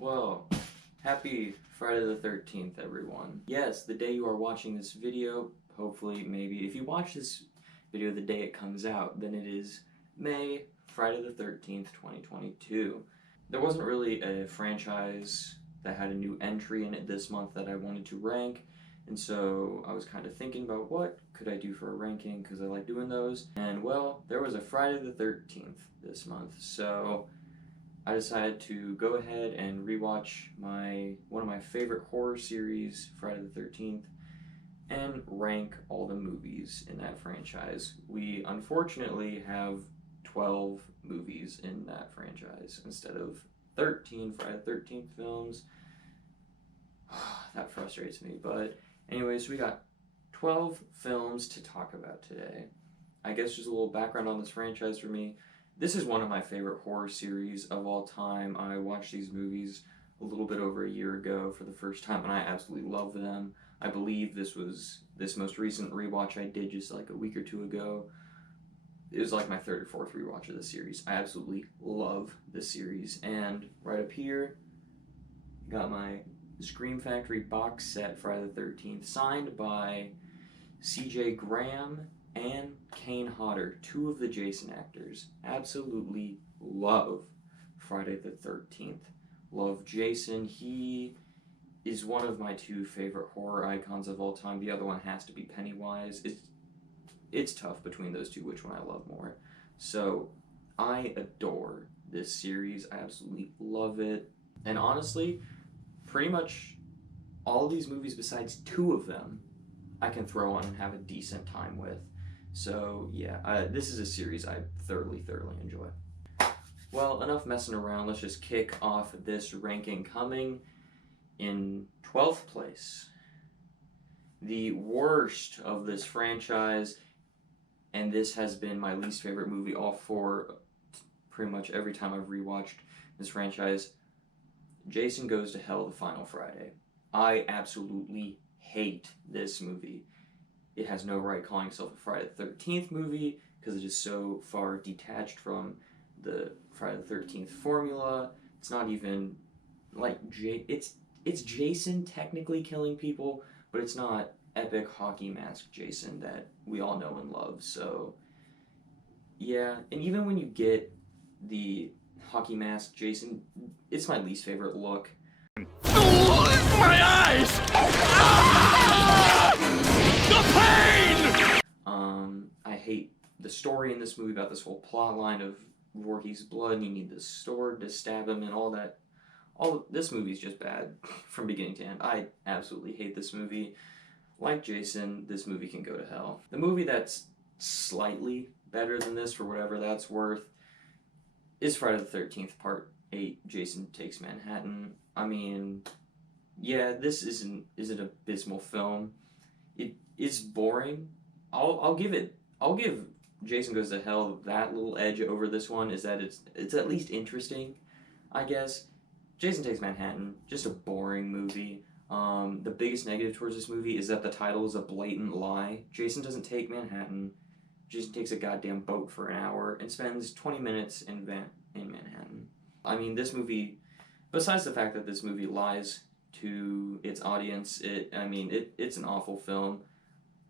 Well, happy Friday the 13th, everyone. Yes, the day you are watching this video, hopefully, maybe, if you watch this video the day it comes out, then it is Friday the 13th, 2022. There wasn't really a franchise that had a new entry in it this month that I wanted to rank, and so I was kind of thinking about what could I do for a ranking, because I like doing those, and well, there was a Friday the 13th this month, so I decided to go ahead and rewatch one of my favorite horror series, Friday the 13th, and rank all the movies in that franchise. We unfortunately have 12 movies in that franchise instead of 13 Friday the 13th films. That frustrates me, but anyways, we got 12 films to talk about today. I guess just a little background on this franchise for me. This is one of my favorite horror series of all time. I watched these movies a little bit over a year ago for the first time, and I absolutely love them. I believe this most recent rewatch I did just like a week or two ago. It was like my third or fourth rewatch of the series. I absolutely love this series. And right up here, got my Scream Factory box set, Friday the 13th, signed by C.J. Graham and Kane Hodder, two of the Jason actors. Absolutely love Friday the 13th. Love Jason. He is one of my two favorite horror icons of all time. The other one has to be Pennywise. It's tough between those two, which one I love more. So I adore this series. I absolutely love it. And honestly, pretty much all of these movies besides two of them I can throw on and have a decent time with. So yeah, this is a series I thoroughly enjoy. Well, enough messing around. Let's just kick off this ranking. Coming in 12th place, the worst of this franchise, and this has been my least favorite movie all four, pretty much every time I've rewatched this franchise, Jason Goes to Hell, The Final Friday. I absolutely hate this movie. It has no right calling itself a Friday the 13th movie because it is so far detached from the Friday the 13th formula. It's not even like it's Jason technically killing people, but it's not epic hockey mask Jason that we all know and love. So yeah, and even when you get the hockey mask Jason, it's my least favorite look. My eyes! The pain! I hate the story in this movie about this whole plot line of Voorhees' blood, and you need the sword to stab him and all that. This movie's just bad from beginning to end. I absolutely hate this movie. Like Jason, this movie can go to hell. The movie that's slightly better than this, for whatever that's worth, is Friday the 13th, Part 8, Jason Takes Manhattan. I mean, yeah, this isn't an abysmal film. It is boring. I'll give Jason Goes to Hell that little edge over this one, is that it's at least interesting, I guess. Jason Takes Manhattan, just a boring movie. The biggest negative towards this movie is that the title is a blatant lie. Jason doesn't take Manhattan. Jason takes a goddamn boat for an hour and spends 20 minutes in Manhattan. I mean, this movie, besides the fact that this movie lies to its audience, it's an awful film.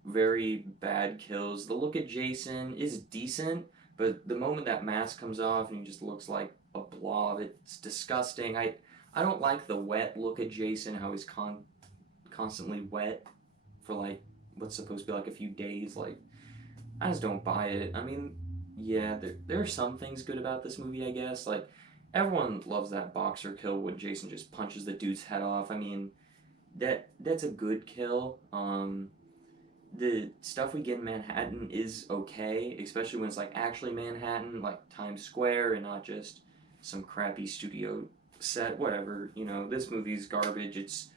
Very bad kills. The look at Jason is decent, but the moment that mask comes off and he just looks like a blob, it's disgusting. I don't like the wet look at Jason, how he's constantly wet for like what's supposed to be like a few days. Like, I just don't buy it. I mean, yeah, there are some things good about this movie, I guess. Like, everyone loves that boxer kill when Jason just punches the dude's head off. I mean, that's a good kill. The stuff we get in Manhattan is okay, especially when it's like actually Manhattan, like Times Square, and not just some crappy studio set. Whatever, you know, this movie's garbage. It's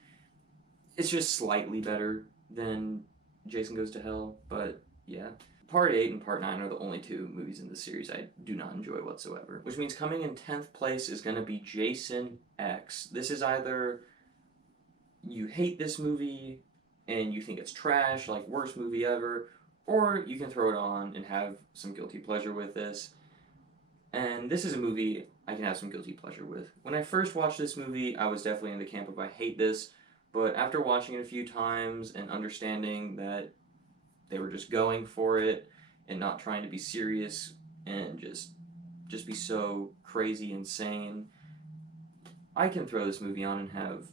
just slightly better than Jason Goes to Hell, but yeah. Part 8 and Part 9 are the only two movies in this series I do not enjoy whatsoever. Which means coming in 10th place is going to be Jason X. This is either you hate this movie and you think it's trash, like worst movie ever, or you can throw it on and have some guilty pleasure with this. And this is a movie I can have some guilty pleasure with. When I first watched this movie, I was definitely in the camp of I hate this, but after watching it a few times and understanding that they were just going for it and not trying to be serious and just be so crazy insane, I can throw this movie on and have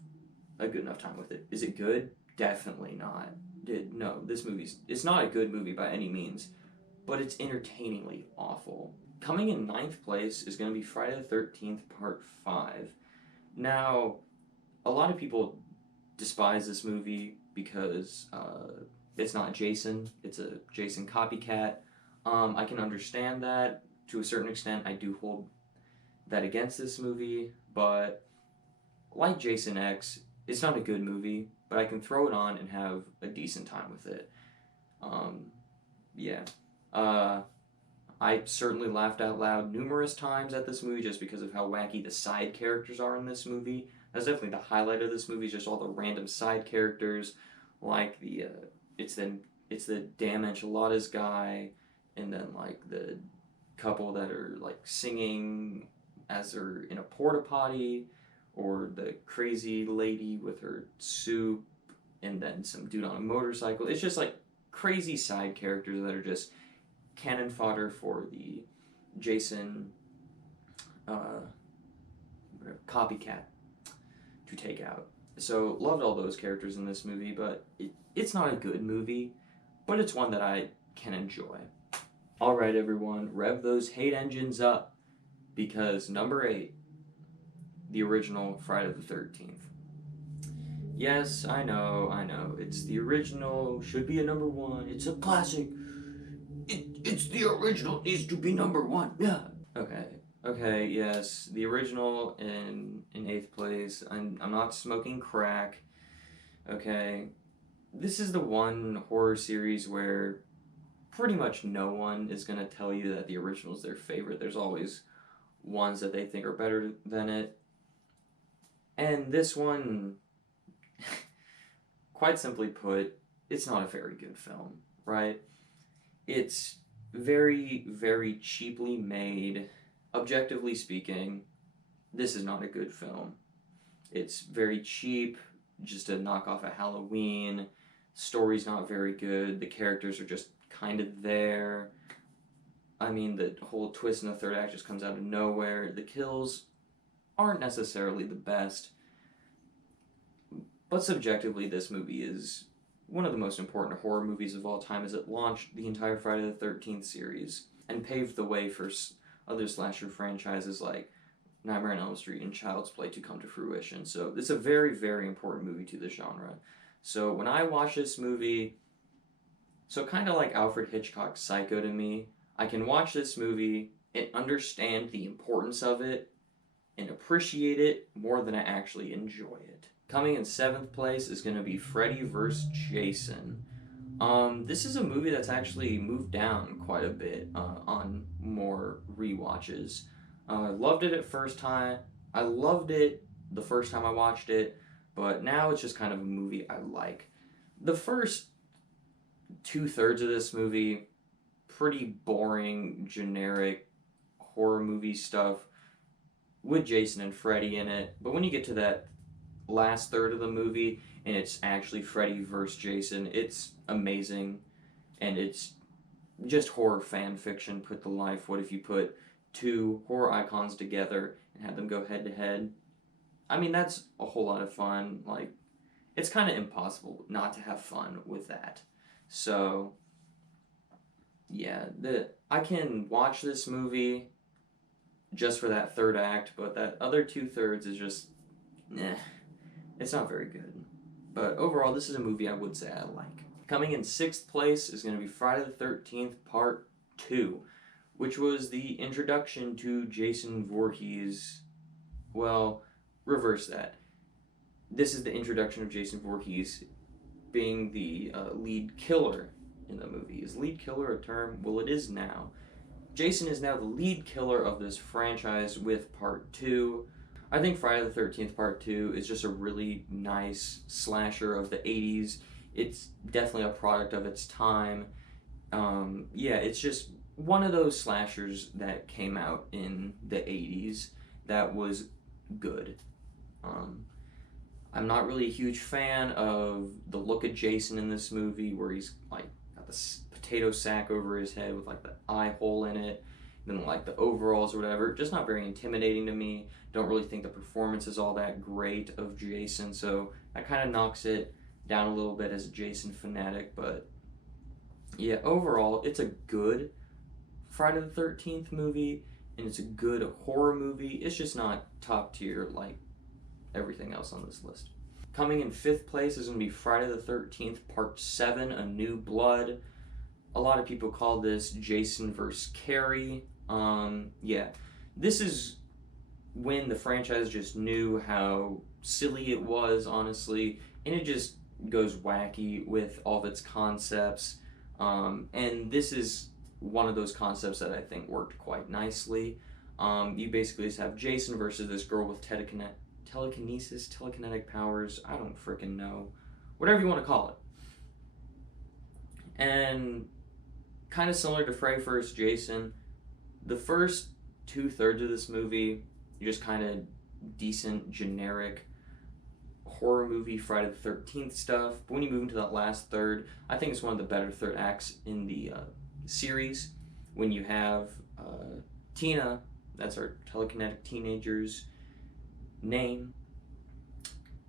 a good enough time with it. Is it good? Definitely not. No, it's not a good movie by any means, but it's entertainingly awful. Coming in ninth place is going to be Friday the 13th Part 5. Now, a lot of people despise this movie because it's not Jason, it's a Jason copycat. I can understand that to a certain extent. I do hold that against this movie, but like Jason X, it's not a good movie, but I can throw it on and have a decent time with it. Yeah. I certainly laughed out loud numerous times at this movie just because of how wacky the side characters are in this movie. That's definitely the highlight of this movie, is just all the random side characters, like it's the damn enchiladas guy, and then like the couple that are like singing as they're in a porta potty, or the crazy lady with her soup, and then some dude on a motorcycle. It's just like crazy side characters that are just cannon fodder for the Jason copycat to take out. So loved all those characters in this movie, but it's not a good movie, but it's one that I can enjoy. Alright everyone, rev those hate engines up, because number 8, the original Friday the 13th. Yes, I know, it's the original, should be a number 1, it's a classic. It's the original, needs to be number 1, yeah. Okay, yes, the original in 8th place. I'm not smoking crack, okay. This is the one horror series where pretty much no one is going to tell you that the original is their favorite. There's always ones that they think are better than it. And this one, quite simply put, it's not a very good film, right? It's very, very cheaply made. Objectively speaking, this is not a good film. It's very cheap, just a knockoff of Halloween. Story's not very good. The characters are just kind of there. I mean, the whole twist in the third act just comes out of nowhere. The kills aren't necessarily the best. But subjectively, this movie is one of the most important horror movies of all time, as it launched the entire Friday the 13th series and paved the way for other slasher franchises like Nightmare on Elm Street and Child's Play to come to fruition. So it's a very, very important movie to the genre. So when I watch this movie, so kind of like Alfred Hitchcock's Psycho to me, I can watch this movie and understand the importance of it and appreciate it more than I actually enjoy it. Coming in 7th place is going to be Freddy vs. Jason. This is a movie that's actually moved down quite a bit on more rewatches. I loved it I loved it the first time I watched it, but now it's just kind of a movie I like. The first 2/3 of this movie, pretty boring, generic horror movie stuff with Jason and Freddy in it. But when you get to that last third of the movie and it's actually Freddy vs. Jason, it's amazing, and it's just horror fan fiction put to life. What if you put two horror icons together and had them go head to head? I mean, that's a whole lot of fun. Like, it's kind of impossible not to have fun with that. So yeah, I can watch this movie just for that third act, but that other 2/3 is just, it's not very good. But overall, this is a movie I would say I like. Coming in 6th place is going to be Friday the 13th Part 2, which was the introduction to Jason Voorhees. Well, reverse that. This is the introduction of Jason Voorhees being the lead killer in the movie. Is lead killer a term? Well, it is now. Jason is now the lead killer of this franchise with Part 2. I think Friday the 13th Part 2 is just a really nice slasher of the 80s. It's definitely a product of its time. Yeah, it's just one of those slashers that came out in the 80s that was good. Um, I'm not really a huge fan of the look of Jason in this movie, where he's like got this potato sack over his head with like the eye hole in it, and then like the overalls or whatever. Just not very intimidating to me. Don't really think the performance is all that great of Jason, so that kind of knocks it down a little bit as a Jason fanatic. But yeah, overall, it's a good Friday the 13th movie, and it's a good horror movie. It's just not top tier like everything else on this list. Coming in 5th place is going to be Friday the 13th, Part 7, A New Blood. A lot of people call this Jason vs. Carrie. Yeah, this is when the franchise just knew how silly it was, honestly, and it just goes wacky with all of its concepts. And this is one of those concepts that I think worked quite nicely. You basically just have Jason versus this girl with telekinetic powers. I don't freaking know. Whatever you want to call it. And kind of similar to Freddy vs. Jason, the first 2/3 of this movie, just kind of decent, generic horror movie Friday the 13th stuff. But when you move into that last third, I think it's one of the better third acts in the series. When you have Tina, that's our telekinetic teenager's name,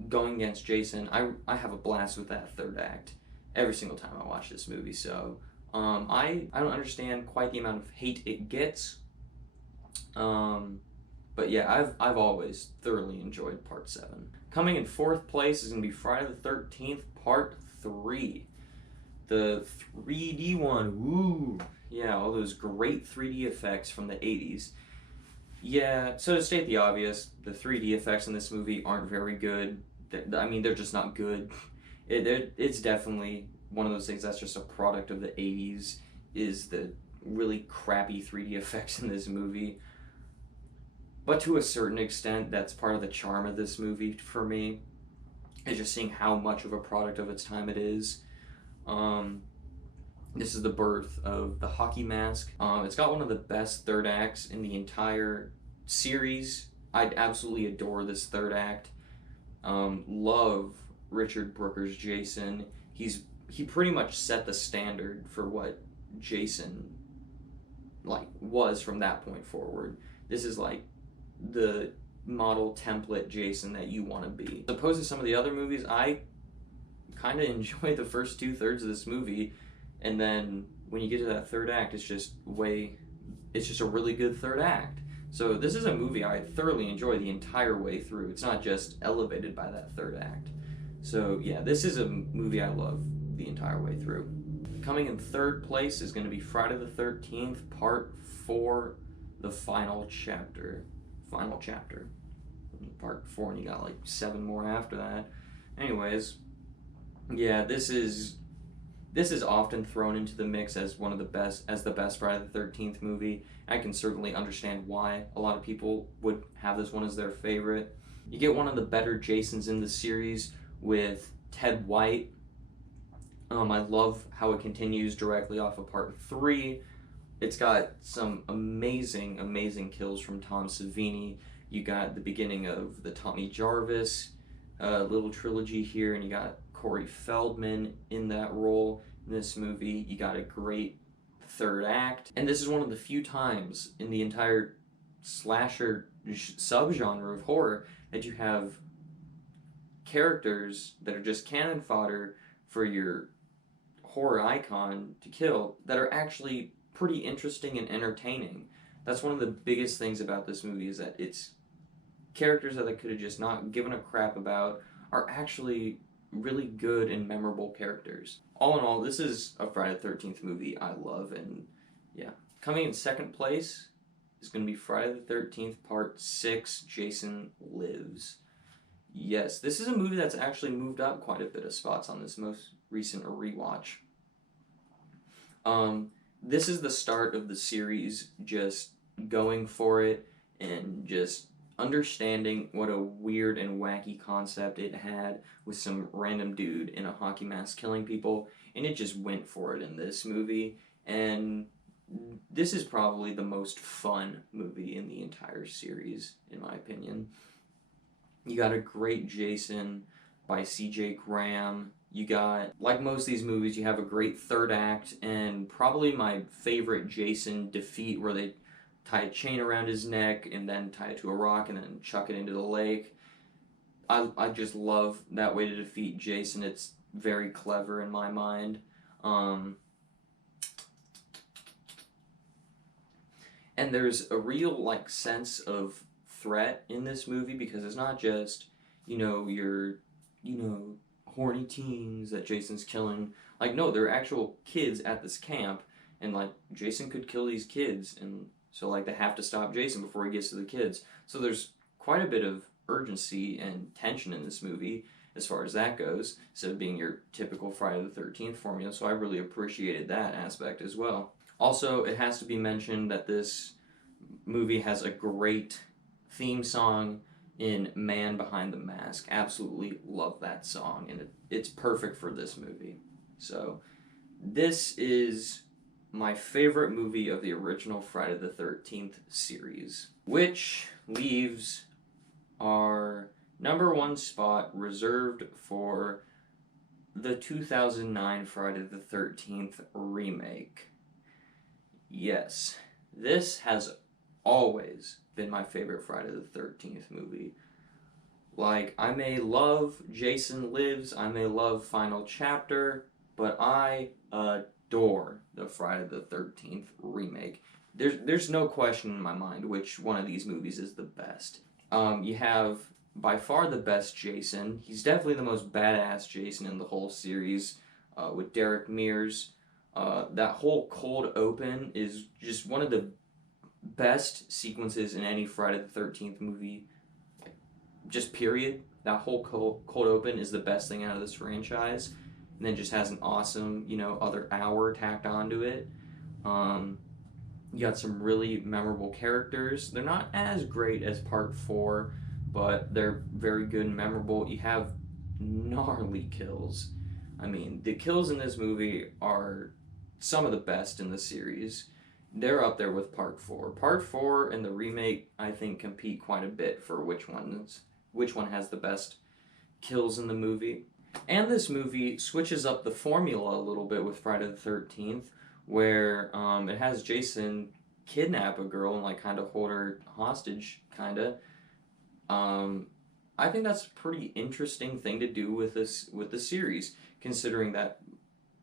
going against Jason. I have a blast with that third act every single time I watch this movie. So I don't understand quite the amount of hate it gets. But yeah, I've always thoroughly enjoyed Part 7. Coming in 4th place is going to be Friday the 13th, Part 3. The 3D one. Woo! Yeah, all those great 3D effects from the 80s. Yeah, so to state the obvious, the 3D effects in this movie aren't very good. I mean, they're just not good. It's definitely one of those things that's just a product of the 80s, is the really crappy 3D effects in this movie. But to a certain extent, that's part of the charm of this movie for me, is just seeing how much of a product of its time it is. This is the birth of the hockey mask. It's got one of the best third acts in the entire series. I absolutely adore this third act. Love Richard Brooker's Jason. He pretty much set the standard for what Jason was from that point forward. This is like the model template Jason that you want to be. As opposed to some of the other movies, I kind of enjoy the first 2/3 of this movie, and then when you get to that third act, it's just a really good third act. So this is a movie I thoroughly enjoy the entire way through. It's not just elevated by that third act. So yeah, this is a movie I love the entire way through. Coming in 3rd place is going to be Friday the 13th, Part 4, The Final Chapter. Part 4, and you got like 7 more after that. Anyways, yeah, this is often thrown into the mix as the best Friday the 13th movie. I can certainly understand why a lot of people would have this one as their favorite. You get one of the better Jasons in the series with Ted White. I love how it continues directly off of Part 3. It's got some amazing kills from Tom Savini. You got the beginning of the Tommy Jarvis little trilogy here, and you got Corey Feldman in that role in this movie. You got a great third act, and this is one of the few times in the entire slasher subgenre of horror that you have characters that are just cannon fodder for your horror icon to kill that are actually pretty interesting and entertaining. That's one of the biggest things about this movie, is that it's characters that I could have just not given a crap about are actually really good and memorable characters. All in all, this is a Friday the 13th movie I love, and yeah. Coming in 2nd place is going to be Friday the 13th, Part 6, Jason Lives. Yes, this is a movie that's actually moved up quite a bit of spots on this most recent rewatch. This is the start of the series just going for it and just understanding what a weird and wacky concept it had with some random dude in a hockey mask killing people, and it just went for it in this movie. And this is probably the most fun movie in the entire series, in my opinion. You got a great Jason by C.J. Graham. You got, like most of these movies, you have a great third act, and probably my favorite Jason defeat where they tie a chain around his neck and then tie it to a rock and then chuck it into the lake. I just love that way to defeat Jason. It's very clever in my mind. And there's a real like sense of threat in this movie because it's not just, your, horny teens that Jason's killing. Like, no, there are actual kids at this camp, and like Jason could kill these kids, and so like they have to stop Jason before he gets to the kids. So there's quite a bit of urgency and tension in this movie as far as that goes, instead of being your typical Friday the 13th formula. So I really appreciated that aspect as well. Also, it has to be mentioned that this movie has a great theme song in Man Behind the Mask. Absolutely love that song, and it's perfect for this movie. So, this is my favorite movie of the original Friday the 13th series, which leaves our number one spot reserved for the 2009 Friday the 13th remake. Yes, this has always been my favorite Friday the 13th movie. Like, I may love Jason Lives, I may love Final Chapter, but I adore the Friday the 13th remake. There's no question in my mind which one of these movies is the best. You have by far the best Jason. He's definitely the most badass Jason in the whole series, with Derek Mears. That whole cold open is just one of the best sequences in any Friday the 13th movie. Just period. That whole cold open is the best thing out of this franchise. And then just has an awesome, other hour tacked onto it. You got some really memorable characters. They're not as great as part 4, but they're very good and memorable. You have gnarly kills. I mean, the kills in this movie are some of the best in the series. They're up there with part 4. Part 4 and the remake, I think, compete quite a bit for which one has the best kills in the movie. And this movie switches up the formula a little bit with Friday the 13th, where it has Jason kidnap a girl and like kind of hold her hostage, kind of. I think that's a pretty interesting thing to do with the series, considering that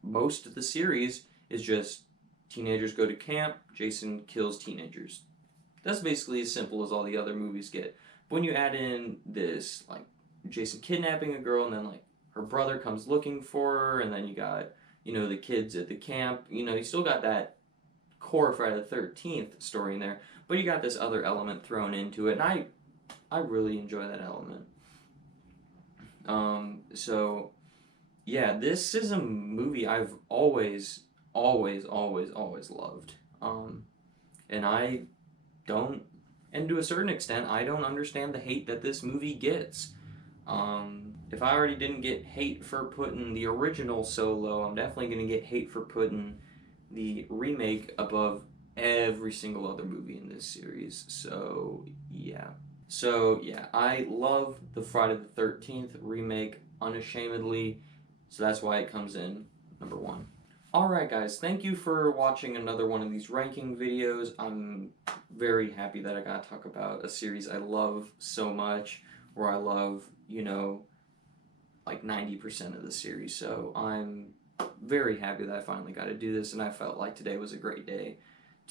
most of the series is just teenagers go to camp, Jason kills teenagers. That's basically as simple as all the other movies get. But when you add in this, like, Jason kidnapping a girl and then like her brother comes looking for her, and then you got, the kids at the camp, you still got that core Friday the 13th story in there, but you got this other element thrown into it, and I really enjoy that element. So, yeah, this is a movie I've always loved. And I don't, and to a certain extent, I don't understand the hate that this movie gets. If I already didn't get hate for putting the original so low, I'm definitely going to get hate for putting the remake above every single other movie in this series. So, yeah. I love the Friday the 13th remake unashamedly, so that's why it comes in number 1. Alright guys, thank you for watching another one of these ranking videos. I'm very happy that I got to talk about a series I love so much, where I love, like 90% of the series, so I'm very happy that I finally got to do this, and I felt like today was a great day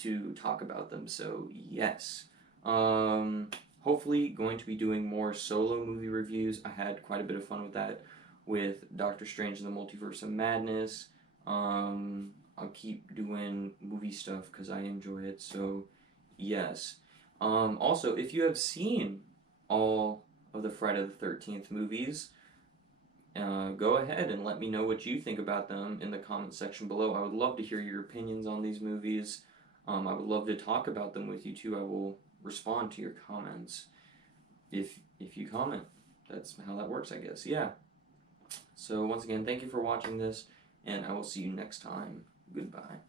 to talk about them, so yes. Hopefully going to be doing more solo movie reviews. I had quite a bit of fun with that with Doctor Strange and the Multiverse of Madness. I'll keep doing movie stuff because I enjoy it, so yes. Also, if you have seen all of the Friday the 13th movies, go ahead and let me know what you think about them in the comment section below. I would love to hear your opinions on these movies. I would love to talk about them with you too. I will respond to your comments if you comment. That's how that works, I guess. Yeah. So once again, thank you for watching this, and I will see you next time. Goodbye.